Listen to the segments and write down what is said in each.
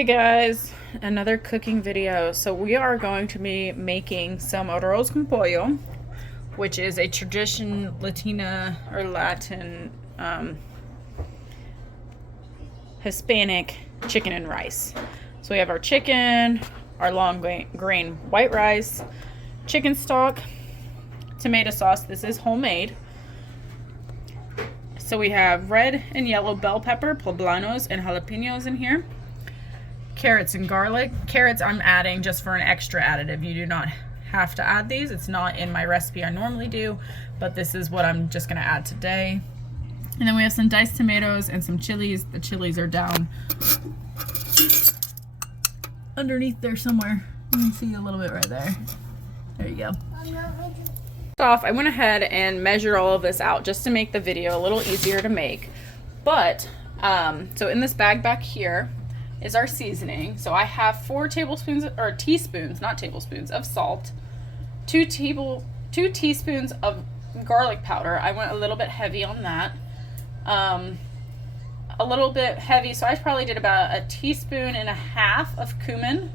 Hey guys, another cooking video. So we are going to be making some Arroz Con Pollo, which is a tradition Latina or Latin Hispanic chicken and rice. So we have our chicken, our long grain white rice, chicken stock, tomato sauce. This is homemade. So we have red and yellow bell pepper, poblanos, and jalapenos in here. Carrots and garlic. Carrots I'm adding just for an extra additive. You do not have to add these. It's not in my recipe I normally do, but this is what I'm just gonna add today. And then we have some diced tomatoes and some chilies. The chilies are down underneath there somewhere. You can see a little bit right there. There you go. I went ahead and measured all of this out just to make the video a little easier to make. But so in this bag back here is our seasoning. So I have 4 tablespoons or teaspoons, not tablespoons, of salt, 2 teaspoons of garlic powder. I went a little bit heavy on that. A little bit heavy, so I probably did about 1.5 teaspoons of cumin,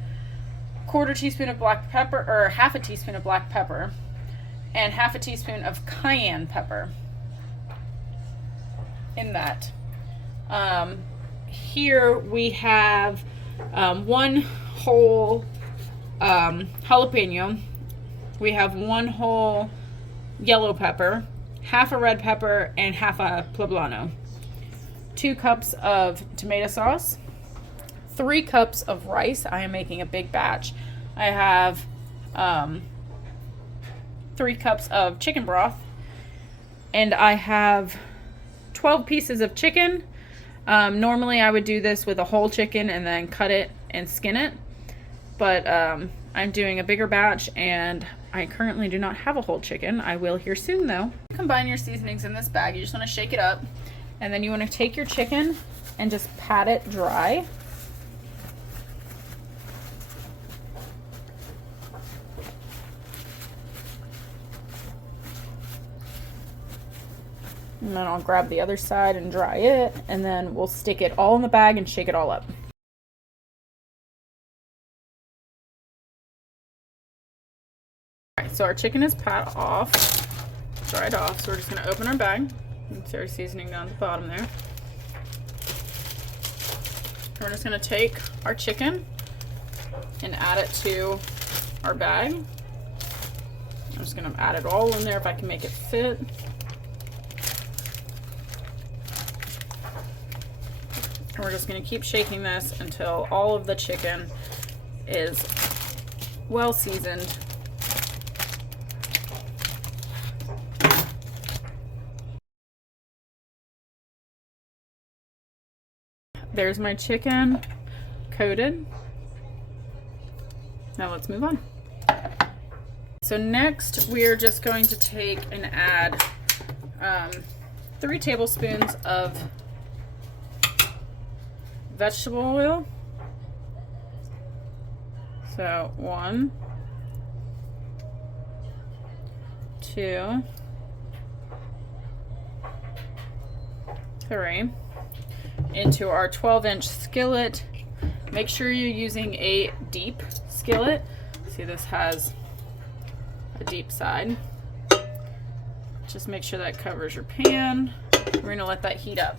1/4 teaspoon of black pepper, or 1/2 teaspoon of black pepper, and 1/2 teaspoon of cayenne pepper in that. Here we have 1 whole jalapeno. We have 1 whole yellow pepper, 1/2 a red pepper, and 1/2 a poblano. 2 cups of tomato sauce, 3 cups of rice. I am making a big batch. I have 3 cups of chicken broth, and I have 12 pieces of chicken. Normally I would do this with a whole chicken and then cut it and skin it, but I'm doing a bigger batch and I currently do not have a whole chicken. I will here soon though. Combine your seasonings in this bag. You just want to shake it up, and then you want to take your chicken and just pat it dry. And then I'll grab the other side and dry it, and then we'll stick it all in the bag and shake it all up. Alright, so our chicken is dried off, so we're just going to open our bag. You can see our seasoning down at the bottom there. We're just going to take our chicken and add it to our bag. I'm just going to add it all in there if I can make it fit. And we're just going to keep shaking this until all of the chicken is well seasoned. There's my chicken coated. Now let's move on. So next we're just going to take and add 3 tablespoons of vegetable oil. So 1, 2, 3 into our 12-inch skillet. Make sure you're using a deep skillet. See, this has a deep side. Just make sure that covers your pan. We're going to let that heat up.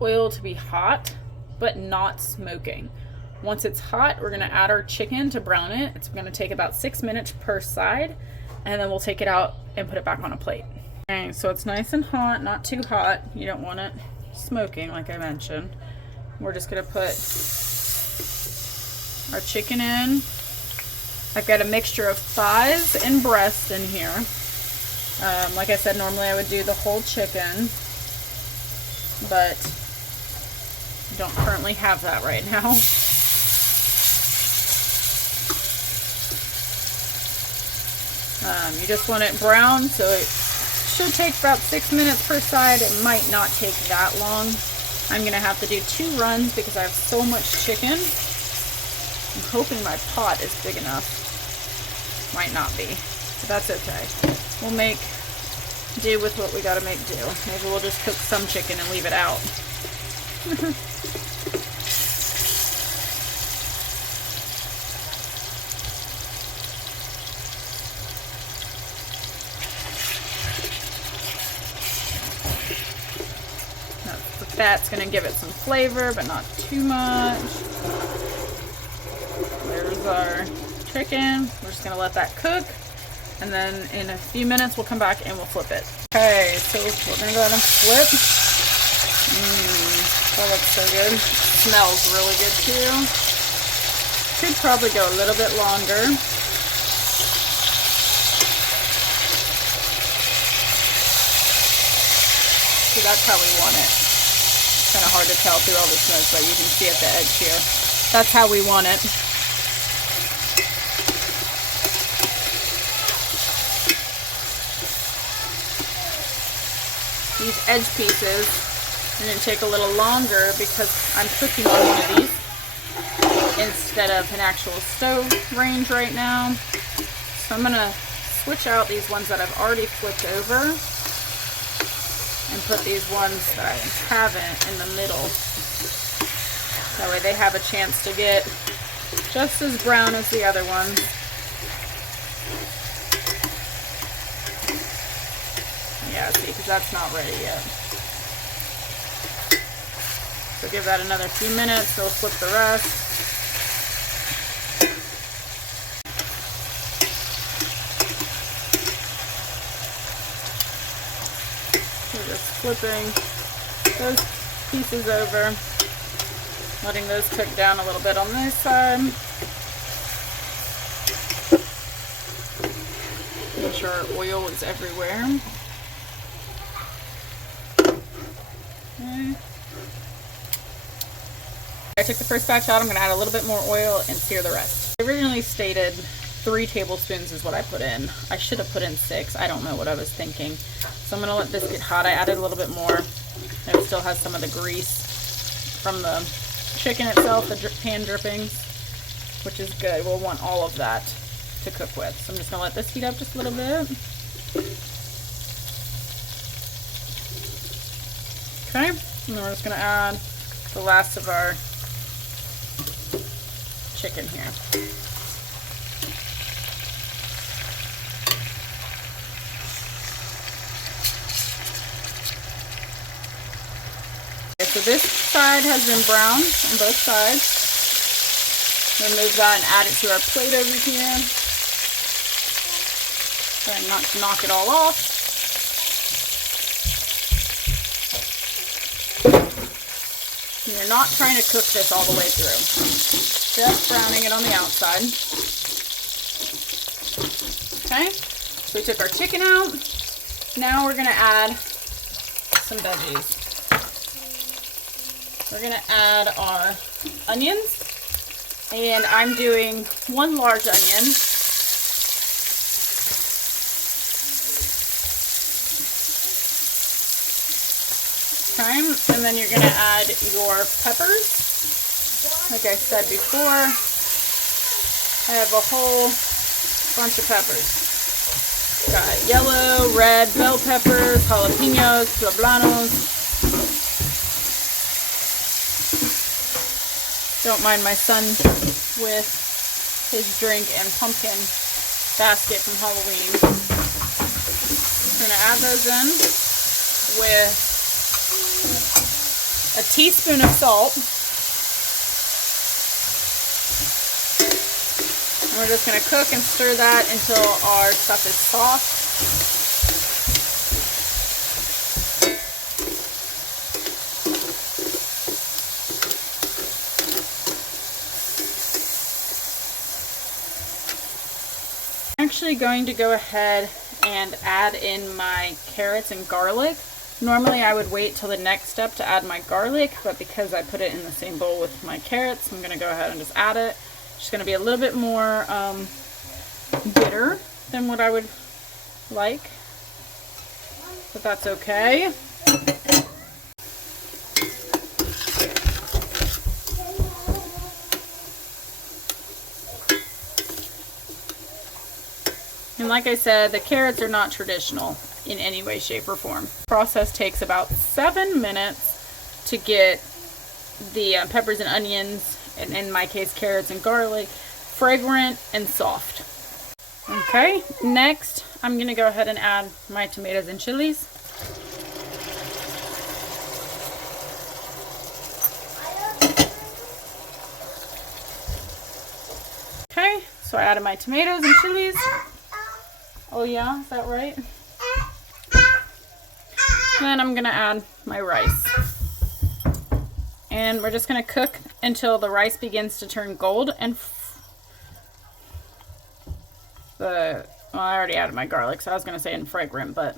Oil to be hot but not smoking. Once it's hot, we're going to add our chicken to brown it. It's going to take about 6 minutes per side, and then we'll take it out and put it back on a plate. Okay, so it's nice and hot, not too hot. You don't want it smoking like I mentioned. We're just going to put our chicken in. I've got a mixture of thighs and breast in here. Like I said, normally I would do the whole chicken, but I don't currently have that right now. You just want it brown, so it should take about 6 minutes per side. It might not take that long. I'm going to have to do 2 runs because I have so much chicken. I'm hoping my pot is big enough. Might not be, but that's okay. We'll make do with what we gotta make do. Maybe we'll just cook some chicken and leave it out. fat's gonna give it some flavor, but not too much. There's our chicken. We're just gonna let that cook. And then in a few minutes, we'll come back and we'll flip it. Okay, so we're gonna go ahead and flip. That looks so good. It smells really good too. Could probably go a little bit longer. So that's how we want it. Kind of hard to tell through all the smoke, but you can see at the edge here. That's how we want it. These edge pieces are going to take a little longer because I'm cooking on one of these instead of an actual stove range right now. So I'm going to switch out these ones that I've already flipped over and put these ones that I haven't in the middle. That way they have a chance to get just as brown as the other ones. Yeah, see, because that's not ready yet. So give that another few minutes, we'll flip the rest. We're just flipping those pieces over, letting those cook down a little bit on this side. Make sure our oil is everywhere. I took the first batch out. I'm going to add a little bit more oil and sear the rest. I originally stated 3 tablespoons is what I put in. I should have put in 6. I don't know what I was thinking. So I'm going to let this get hot. I added a little bit more. It still has some of the grease from the chicken itself, the pan drippings, which is good. We'll want all of that to cook with. So I'm just going to let this heat up just a little bit. Okay, and then we're just going to add the last of our chicken here. Okay, so this side has been browned on both sides. Remove that and add it to our plate over here. Try not to knock it all off. You're not trying to cook this all the way through. Just browning it on the outside. Okay, so we took our chicken out. Now we're going to add some veggies. We're going to add our onions. And I'm doing 1 large onion. Okay, and then you're going to add your peppers. Like I said before, I have a whole bunch of peppers. Got yellow, red, bell peppers, jalapenos, poblanos. Don't mind my son with his drink and pumpkin basket from Halloween. We're going to add those in with a teaspoon of salt. And we're just going to cook and stir that until our stuff is soft. I'm actually going to go ahead and add in my carrots and garlic. Normally I would wait till the next step to add my garlic, but because I put it in the same bowl with my carrots, I'm going to go ahead and just add it. It's just going to be a little bit more bitter than what I would like, but that's okay. And like I said, the carrots are not traditional in any way, shape, or form. The process takes about 7 minutes to get the peppers and onions, and in my case carrots and garlic, fragrant and soft. Okay, next I'm going to go ahead and add my tomatoes and chilies. So I added my tomatoes and chilies. Oh yeah, is that right? Then I'm gonna add my rice. And we're just gonna cook until the rice begins to turn gold and well, I already added my garlic, so I was gonna say and fragrant, but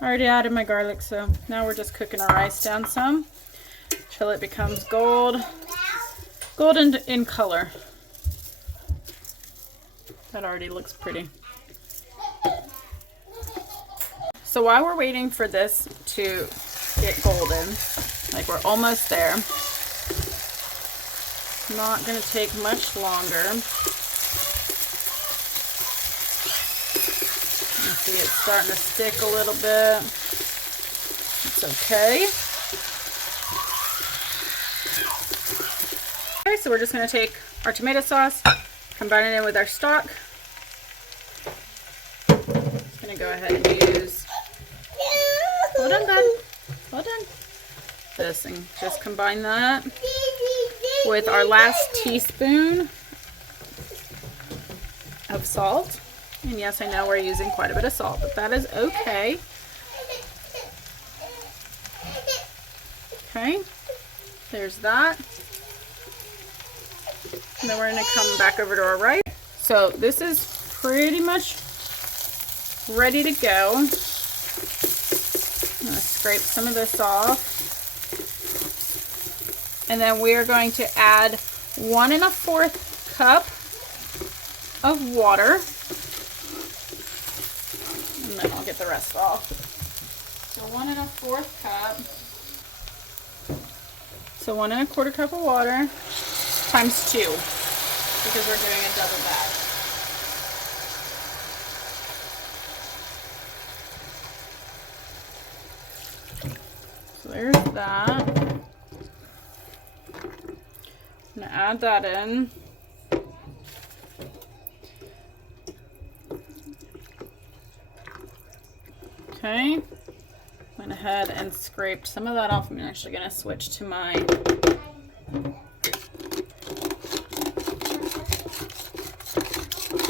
I already added my garlic, so now we're just cooking our rice down some till it becomes golden in color. That already looks pretty. So while we're waiting for this to get golden, like we're almost there, not gonna take much longer. See, it's starting to stick a little bit. It's okay. Okay, so we're just going to take our tomato sauce, combine it in with our stock. Just going to go ahead and use, hold on, bud, hold on, this, and just combine that with our last teaspoon of salt. And yes, I know we're using quite a bit of salt, but that is okay. Okay, there's that. And then we're going to come back over to our rice. So this is pretty much ready to go. I'm going to scrape some of this off. And then we are going to add 1 1/4 cup of water. And then I'll get the rest off. So 1 1/4 cup. So 1 1/4 cup of water times 2, because we're doing a double batch. So there's that. I'm gonna add that in. Okay, went ahead and scraped some of that off. I'm actually going to switch to my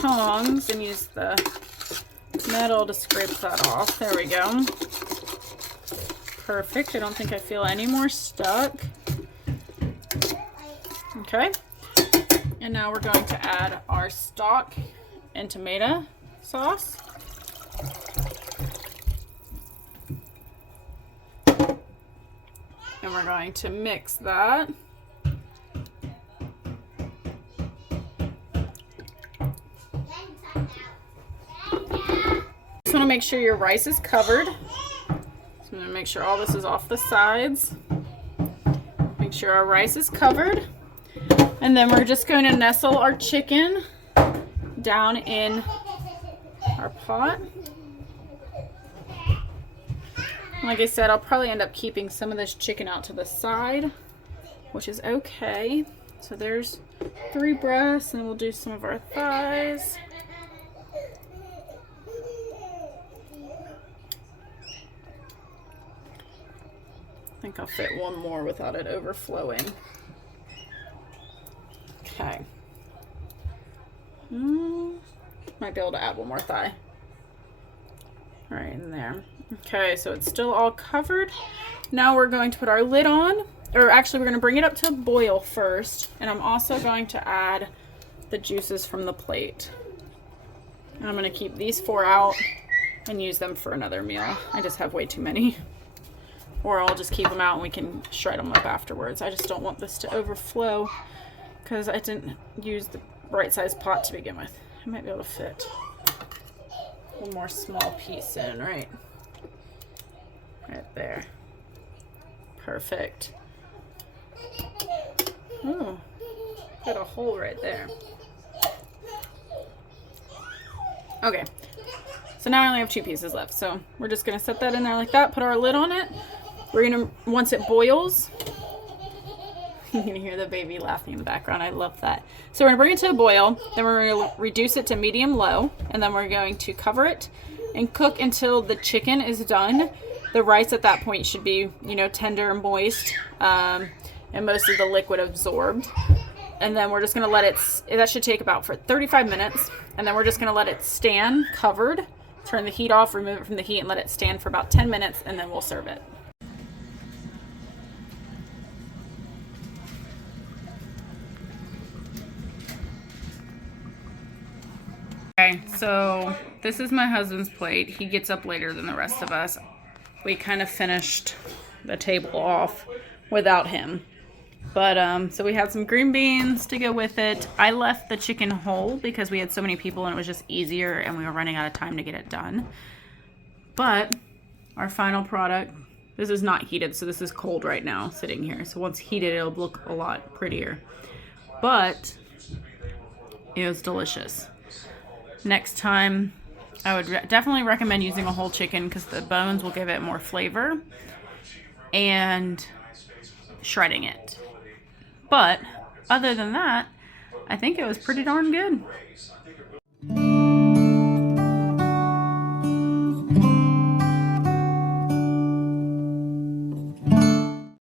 tongs and use the metal to scrape that off. There we go. Perfect. I don't think I feel any more stuck. Okay, and now we're going to add our stock and tomato sauce. And we're going to mix that. Just want to make sure your rice is covered. So I'm going to make sure all this is off the sides. Make sure our rice is covered. And then we're just going to nestle our chicken down in our pot. Like I said, I'll probably end up keeping some of this chicken out to the side, which is okay. So there's 3 breasts, and we'll do some of our thighs. I think I'll fit one more without it overflowing. Okay. Might be able to add one more thigh. Right in there. Okay, so it's still all covered. Now we're going to put our lid on, or actually we're going to bring it up to a boil first, and I'm also going to add the juices from the plate. And I'm going to keep these 4 out and use them for another meal. I just have way too many. Or I'll just keep them out and we can shred them up afterwards. I just don't want this to overflow because I didn't use the right size pot to begin with. I might be able to fit one more small piece in, right there. Perfect. Oh, got a hole right there. Okay, so now I only have 2 pieces left, so we're just gonna set that in there like that, put our lid on it. We're gonna, once it boils, you can hear the baby laughing in the background. I love that. So we're gonna bring it to a boil, then we're gonna reduce it to medium low, and then we're going to cover it and cook until the chicken is done. The rice at that point should be, you know, tender and moist, and most of the liquid absorbed. And then we're just gonna let it, that should take about for 35 minutes. And then we're just gonna let it stand covered, turn the heat off, remove it from the heat, and let it stand for about 10 minutes, and then we'll serve it. Okay, so this is my husband's plate. He gets up later than the rest of us. We kind of finished the table off without him. But, so we had some green beans to go with it. I left the chicken whole because we had so many people and it was just easier and we were running out of time to get it done. But our final product, this is not heated, so this is cold right now sitting here. So once heated, it'll look a lot prettier. But it was delicious. Next time, I would definitely recommend using a whole chicken because the bones will give it more flavor, and shredding it. But other than that, I think it was pretty darn good.